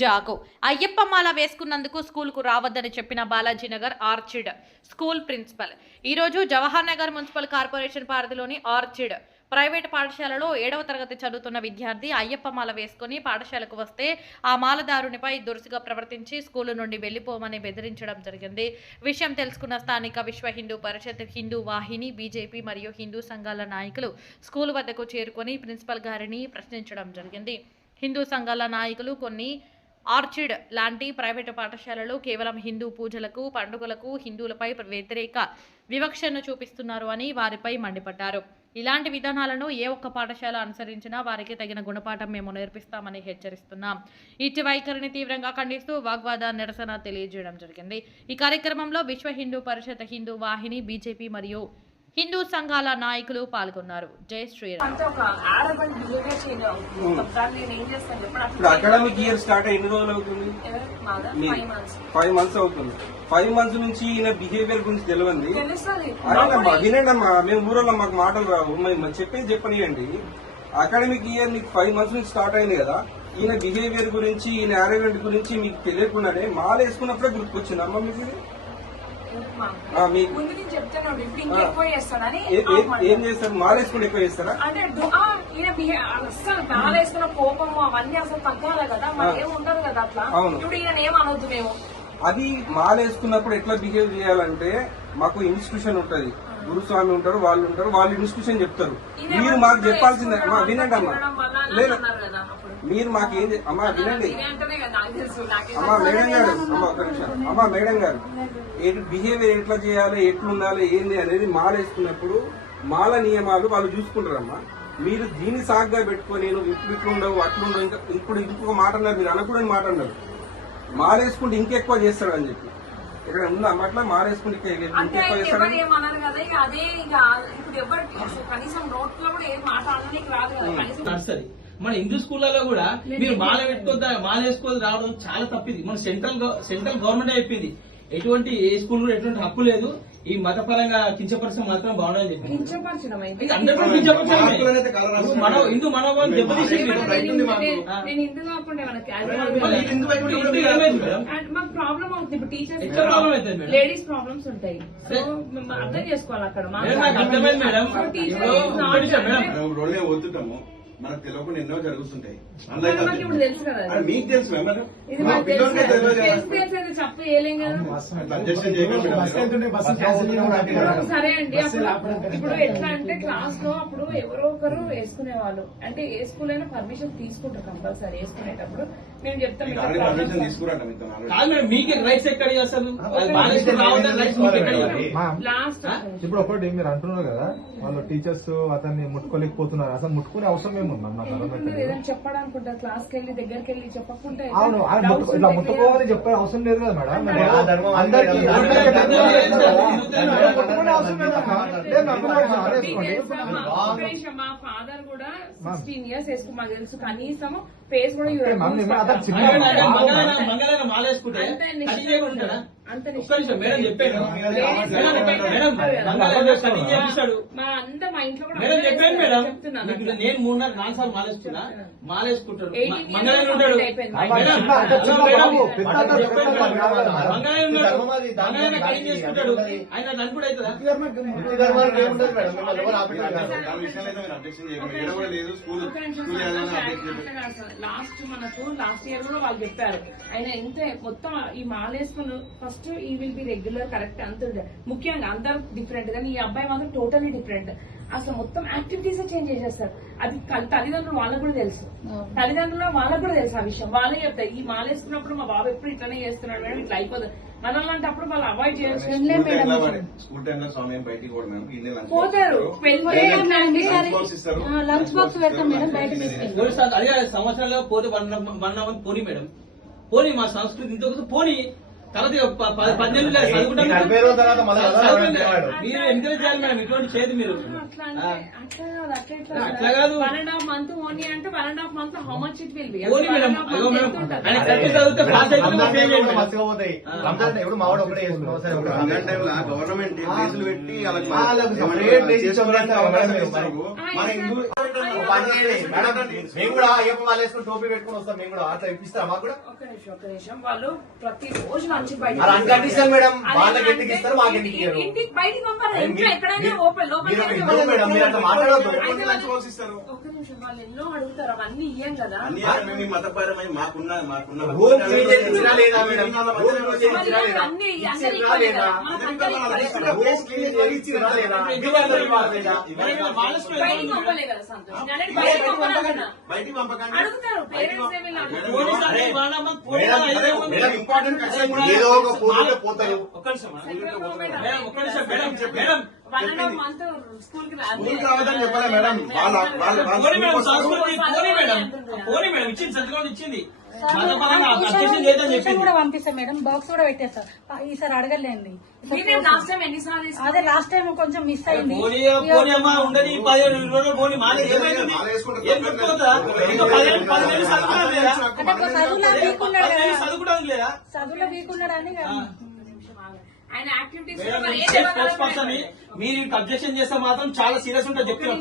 జాగో అయ్యప్ప మాల వేసుకున్నందుకు స్కూల్కు రావద్దని చెప్పిన బాలాజీనగర్ ఆర్చిడ్ స్కూల్ ప్రిన్సిపల్ ఈరోజు జవహర్ నగర్ మున్సిపల్ కార్పొరేషన్ పరిధిలోని ఆర్చిడ్ ప్రైవేట్ పాఠశాలలో 7వ తరగతి చదువుతున్న విద్యార్థి అయ్యప్ప మాల వేసుకుని పాఠశాలకు వస్తే ఆ మాలదారునిపై దురుసుగా ప్రవర్తించి స్కూలు నుండి వెళ్లిపోమని బెదిరించడం జరిగింది. విషయం తెలుసుకున్న స్థానిక విశ్వ హిందూ పరిషత్, హిందూ వాహిని, బీజేపీ మరియు హిందూ సంఘాల నాయకులు స్కూలు వద్దకు చేరుకొని ప్రిన్సిపల్ గారిని ప్రశ్నించడం జరిగింది. హిందూ సంఘాల నాయకులు కొన్ని ఆర్చిడ్ లాంటి ప్రైవేటు పాఠశాలలు కేవలం హిందూ పూజలకు, పండుగలకు హిందువులపై వ్యతిరేక వివక్షను చూపిస్తున్నారు అని వారిపై మండిపడ్డారు. ఇలాంటి విధానాలను ఏ ఒక్క పాఠశాల అనుసరించినా వారికి తగిన గుణపాఠం మేము నేర్పిస్తామని హెచ్చరిస్తున్నాం. ఇట్టి వైఖరిని తీవ్రంగా ఖండిస్తూ వాగ్వాద నిరసన తెలియజేయడం జరిగింది. ఈ కార్యక్రమంలో విశ్వ హిందూ పరిషత్, హిందూ వాహిని, బీజేపీ మరియు హిందూ సంఘాల నాయకులు పాల్గొన్నారు. జై శ్రీరామ్. అకాడమిక్ ఇయర్ స్టార్ట్ ఎన్ని రోజులు అవుతుంది? 5 months అవుతుంది. 5 months నుంచి ఈయన బిహేవియర్ గురించి తెలియంది. వినండి అమ్మా, మేము ఊరల్లో మాకు మాటలు రావు, మేము చెప్పేది చెప్పనియండి. అకాడమిక్ ఇయర్ మీకు 5 months నుంచి స్టార్ట్ అయింది కదా, ఈయన బిహేవియర్ గురించి, ఈయన అరేంజ్మెంట్ గురించి మీకు తెలియకుండానే మాల వేసుకున్నప్పుడే గుర్తుకొచ్చింది అమ్మ మీకు? ఏం చేస్తారు? మాలేసుకుంటే ఎక్కువ చేస్తారా? మాలేసుకున్న కోపము అవన్నీ అసలు తగ్గాలి కదా, ఏముండదు కదా అట్లా. ఇప్పుడు ఈయన ఏమనొద్దు మేము. అది మాలేసుకున్నప్పుడు ఎట్లా బిహేవ్ చేయాలంటే, మాకు ఇన్స్టిట్యూషన్ ఉంటది, గురుస్వామి ఉంటారు, వాళ్ళు ఇన్స్టిట్యూషన్ చెప్తారు. మీరు మాకు చెప్పాల్సిందే. వినండి అమ్మా, లేదు మీరు మాకు ఏం అమ్మా వినండి అమ్మా మేడం గారు, ఒక్క నిమిషం అమ్మా మేడం గారు, బిహేవియర్ ఎట్లా చేయాలి, ఎట్లుండాలి, ఏంది అనేది మాల వేసుకున్నప్పుడు మాల నియమాలు వాళ్ళు చూసుకుంటారమ్మా. మీరు దీన్ని సాగ్గా పెట్టుకొని నువ్వు ఇట్లుండవు అట్లుండవు, ఇంకా ఇప్పుడు ఇంకొక మాట అన్నారు, మీరు అనకూడని మాట అన్నారు. మాల వేసుకుంటే ఇంకెక్కువ చేస్తాడు అని చెప్పి ఇక్కడ ఉందా అమ్మ? అట్లా మాలేసుకుంటే ఇంకెక్కువ చేస్తాడు. మన హిందూ స్కూళ్లలో కూడా మీరు మాల పెట్టుకోద్దా, మాల వేసుకోవద్దు రావడం చాలా తప్పిది. మన సెంట్రల్ గవర్నమెంట్ అయిపోయింది. ఎటువంటి ఏ స్కూల్ కూడా ఎటువంటి హక్కు లేదు. ఈ మతపరంగా కించపరచడం మాత్రం బాగుండని చెప్పి హిందూ మనోభావం దెబ్బతీసింది. మాకు ప్రాబ్లం అవుతుంది. ఇప్పుడు టీచర్స్ లేడీస్ ప్రాబ్లమ్స్ ఉంటాయి, అర్థం చేసుకోవాలి అక్కడ. మనకు తెలియకుండా ఎన్నో జరుగుతుంటాయి. మీకు తెలుసు సరే అండి. ఇప్పుడు ఎట్లా అంటే క్లాస్ లో అప్పుడు ఎవరో ఒకరు వేసుకునే వాళ్ళు, అంటే ఏ స్కూల్ అయినా పర్మిషన్ తీసుకుంటారు కంపల్సరీ వేసుకునేటప్పుడు. మేము చెప్తాం మీకు రైట్స్ ఎక్కడ అసలు లాస్ట్. ఇప్పుడు ఒకటి మీరు అంటున్నారు కదా, వాళ్ళు టీచర్స్ అతన్ని ముట్టుకోలేకపోతున్నారు. అసలు ముట్టుకునే అవసరం ఏముంది? ఏదైనా చెప్పడానుకుంటా, క్లాస్ కి వెళ్ళి దగ్గరికి వెళ్ళి చెప్పకుండా. అవును, ఇట్లా ముట్టుకోవాలని చెప్పే అవసరం లేదు కదా మేడం. అందరికీ మా ఫాదర్ కూడా 16 years వేసుకో మాకు తెలుసు. కనీసం ఫేస్ కూడా మేడం చెప్పాను. మా అంతా మా ఇంట్లో కూడా చెప్పాను మేడం. నేను 3-4 సార్లు మాలేసుకున్నా, మాలేసుకుంటాడు. మంగళాన్ని ఉంటాడు, మంగళాన్ని క్లీన్ చేసుకుంటాడు. ఆయన నన్ను కూడా అవుతుందా? లాస్ట్ ఇయర్ కూడా వాళ్ళు చెప్పారు. ఆయన ఎంత మొత్తం ఈ మాలేసుకుని ఫస్ట్ ఈ విల్ బి రెగ్యులర్ కరెక్ట్ అంత ముఖ్యంగా అందరూ డిఫరెంట్, కానీ ఈ అబ్బాయి మాత్రం టోటల్లీ డిఫరెంట్. అసలు మొత్తం యాక్టివిటీస్ చేంజ్ చేసేస్తారు. అది తల్లిదండ్రులు వాళ్ళకు కూడా తెలుసు, వాళ్ళకు కూడా తెలుసు ఆ విషయం. వాళ్ళే చెప్తారు, ఈ మాలేసుకున్నప్పుడు మా బాబు ఎప్పుడు ఇట్లనే చేస్తున్నాడు మేడం, ఇట్లా అయిపోతుంది. మనల్లాంటప్పుడు వాళ్ళు అవాయిడ్ చేయాల్సి పోతారు. లంచ్ బాక్స్ పెడతాం మేడం, బయట అదే సంవత్సరాల్లో పోతే 1 hour పోనీ మేడం, పోనీ మా సంస్కృతి ఇంతకు పోనీ తర్వాత 18 చదువుకుంటాను. ఈ 40 రోజుల తర్వాత మళ్ళీ చదవండి. చదవాలి. మీరు ఎంకరేజ్ చేయాలి మేడం, ఇటువంటి చేయదు మీరు. అట్లా అంటే అట్లా కాదు. 1.5 month ఓన్లీ అంటే 1.5 month how much it will be only madam, అయ్యో మేడం, ఆయన కరెక్ట్ చదివితే పాస్ అయితే రంజాన్ ఫెయిల్ టైంలో చేయండి. మంచిగా పోతాయి. రంజాన్ ఎప్పుడు మావాడు ఒకటే చేసుకున్నాం సరే ఒకటి రంజాన్ టైంలో గవర్నమెంట్ కేసులు పెట్టి వాళ్ళకి వాళ్ళకి separate డేస్ ఇచ్చేవాళ్ళంటే అవసరం లేదు. మన హిందూ ఒక పని చేయండి మేడం, మేము కూడా అయ్యప్ప వాళ్ళు వేసుకుని టోపీ పెట్టుకుని వస్తాం, మేము కూడా అట్లా ఇప్పిస్తారా మాకు కూడా? ఒక్క నిమిషం వాళ్ళు ప్రతి రోజు లంచ్ బయట అది అన్కండిషనల్ మేడం, అది వాళ్ళకి అంటే ఎందుకు ఇస్తారు మాకు ఎందుకు ఇయ్యరు? ఇంటికి బయటికి పంపారు, అరే ఇంట్లో ఎక్కడైనా ఓపెన్ లోపల మీరు ఒక హిందువు మేడం, మీరు అట్లా మాట్లాడొద్దు. అయితే లంచ్ బాక్స్ ఇస్తారు. ఒక్క నిమిషం వాళ్ళు ఎన్నో అడుగుతారు, అవన్నీ ఇయ్యం కదా. అన్ని మేము ఈ మతపరమై మాకున్న రూమ్ క్లీన్ చేయించినా లేదా మేడం? రూమ్ క్లీన్ చేయించినా లేదా? అన్ని ఇచ్చినా లేదా? రూమ్ క్లీన్ చేయించినా లేదా? ఇవ్వాలి లేదా? బయటికి పంపలే కదా సంతోష్, నేను బయటికి పంపాలన్నా బయటికి పంపకండి. అడుగుతారు పేరెంట్స్ ఏమి పోలీసు అంటే వాళ్ళ మంది, పోలీసు వాళ్ళు ఐదే మంది. మేడం ఇంపార్టెంట్ ఏదో ఒక పోతే పోతారు. ఒక్క నిమిషం మేడం, ఒక్క నిమిషం మేడం. 1.5 month స్కూల్ కి స్కూల్ రావద్దని చెప్పలే మేడం. పోనీ మేడం, సంస్కృతి పోనీ మేడం, పోనీ మేడం, ఇచ్చింది సంతకం ఇచ్చింది. మతపరంగా అబ్జెక్షన్ చేయదని చెప్పింది. కూడా పంపిస్తాం మేడం, బాక్స్ కూడా పెట్టేస్తాం. ఈసారి అడగలేండి. లాస్ట్ టైం ఎన్నిసార్లు అదే లాస్ట్ టైం కొంచెం మిస్ అయింది. పోనీ అమ్మా ఉండని 15 రోజులు పోనీ మాల ఏమైంది? ఏం పెట్టుకోవద్దా? ఇంకా 10 నెలలు చదువుకోవడం లేదా? అంటే చదువులో వీకున్నాడు 10 కదా, నెలలు చదువుకోవడం లేదా? చదువులో వీకున్నాడు అని ఆయన యాక్టివిటీస్ మేడం, స్పోర్ట్స్ పర్సన్ ని మీరు అబ్జెక్షన్ చేస్తే మాత్రం చాలా సీరియస్ ఉంటుంది చెప్తున్నాం.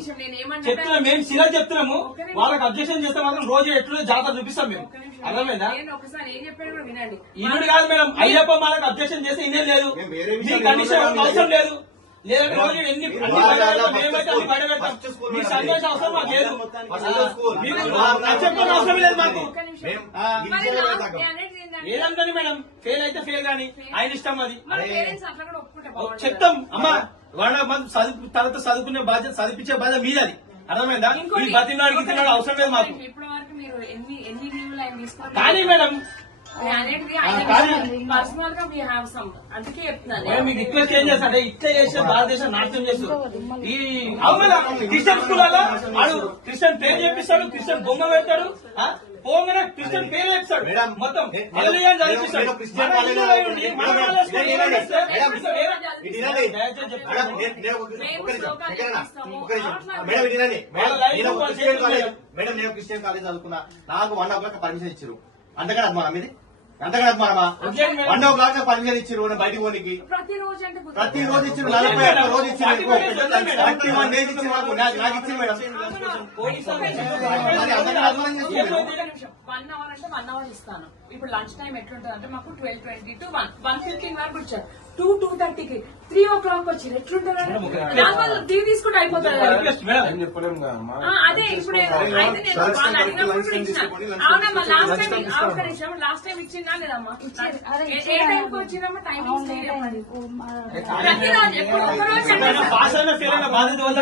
చెప్తున్నాం మేము సీరియస్ చెప్తున్నాము. వాళ్ళకి అబ్జెక్షన్ చేస్తే మాత్రం రోజు ఎట్లా జాతర చూపిస్తాం మేము. అర్థమైందా? ఒకసారి ఏం చెప్పాడు కూడా వినండి. ఈనుడు కాదు మేడం, అయ్యప్ప మాలకు అబ్జెక్షన్ చేస్తే ఇదే లేదు. మీ కండిషన్ అవసరం లేదు. లేదంటే రోజు ఎన్ని అన్ని బయట పెడతాం, మేమైతే అన్ని బయట పెడతాం. మీకు సందేశం అవసరం మాకు లేదు. మీకు చెప్పిన అవసరం లేదు మాకు. ఒక్క నిమిషం. ఆ, మరి last day అనేది ఏంటంటే ఏదంటే మేడం, ఫెయిల్ అయితే ఫెయిల్ గానీ ఆయన ఇష్టం అది. మన పేరెంట్స్ అట్లా కూడా ఒప్పుకుంటే బాగుంటుంది. చెప్తాం అమ్మా, వాళ్ళ మంది తర్వాత చదువుకునే బాధ్యత, చదివించే బాధ్యత మీదది. అర్థమైందా? ఇంకోటి- ఈ బతినాడు గితినాడు అవసరం లేదు మాకు. ఇప్పటి వరకు మీరు ఎన్ని లీవ్లు ఆయన తీసుకున్నారు? కానీ మేడం, అనేది కానీ- పర్సనల్ గా వీ హ్యావ్ సమ్, అందుకే చెప్తున్నాను. నేను మీకు రిక్వెస్ట్ ఏం చేస్తా అంటే ఇట్లా చేసిన భారతదేశం నాశనం చేస్తారు. ఈ అవునా క్రిస్టియన్ స్కూల్ వాడు క్రిస్టియన్ పేరు చేపిస్తాడు, క్రిస్టియన్ బొమ్మ పెడతాడు, పోగానే క్రిస్టియన్ పేరు చెప్తాడు. మేడం, మొత్తం నేను హల్లెలూయా చదివిస్తాడు. నేను క్రిస్టియన్ మన కాలేజీలో హిందువులై ఉండి, మన మేడం, వాళ్ళ స్కూల్ నేను లో చేస్తే మేడం, ఇంకా వేరే- ఇది వినండి. దయచేసి చెప్తాను. మేడం, నేను ఒక నిమిషం, ఎక్కడైనా? ఒక నిమిషం. అట్లా- మేడం, ఇది వినండి. వాళ్ళ లైఫ్ నేను ఒక వాళ్ళు క్రిస్టియన్ చేస్తున్నారు. కాలేజ్, మేడం నేను క్రిస్టియన్ కాలేజ్ చదువుకున్నా, నాకు 1 o'clock పర్మిషన్ ఇచ్చారు. అంతకన్నా అది మనది, అంతకన్నా అది మనమా? వదిలేయండి మేడం. 1 o'clock పర్మిషన్ ఇచ్చారు బయటికి పోనీకి. ప్రతిరోజు అంటే ప్రతిరోజు ఇచ్చారు, 41 రోజు ఇచ్చారు. 31 days ఇచ్చారు మాకు. నాకు ఇచ్చింది మేడం. పోలీసు వాళ్ళు అది అంతకన్నా అధ్వానం చేస్తుంది మేడం. 1 hour అంటే 1 hour ఇస్తాను. ఇప్పుడు లంచ్ టైం ఎట్లుంటుంది అంటే మాకు 12:20 to 1:15 వరకు వచ్చారు. 2:30కి 3 o'clock వచ్చారు. ఎట్లుంటుంది దానివల్ల లీవ్ తీసుకుంటే అయిపోతుంది కదా. Request madam. ఏం చెప్పలేము కదా అమ్మా. అదే ఇప్పుడు అయితే నేను వాళ్ళు అడిగినప్పుడు కూడా ఇచ్చిన. అవునమ్మా లాస్ట్ టైం లాస్ట్ టైం ఇచ్చిందా లేదమ్మా? ఏ టైంకి వచ్చిందమ్మా? టైమింగ్స్ చెప్పండి. ప్రతిరోజు ఎప్పుడు ఒక రోజు పాస్ అయిన ఫెయిల్ అయిన బాధ్యత వల్ల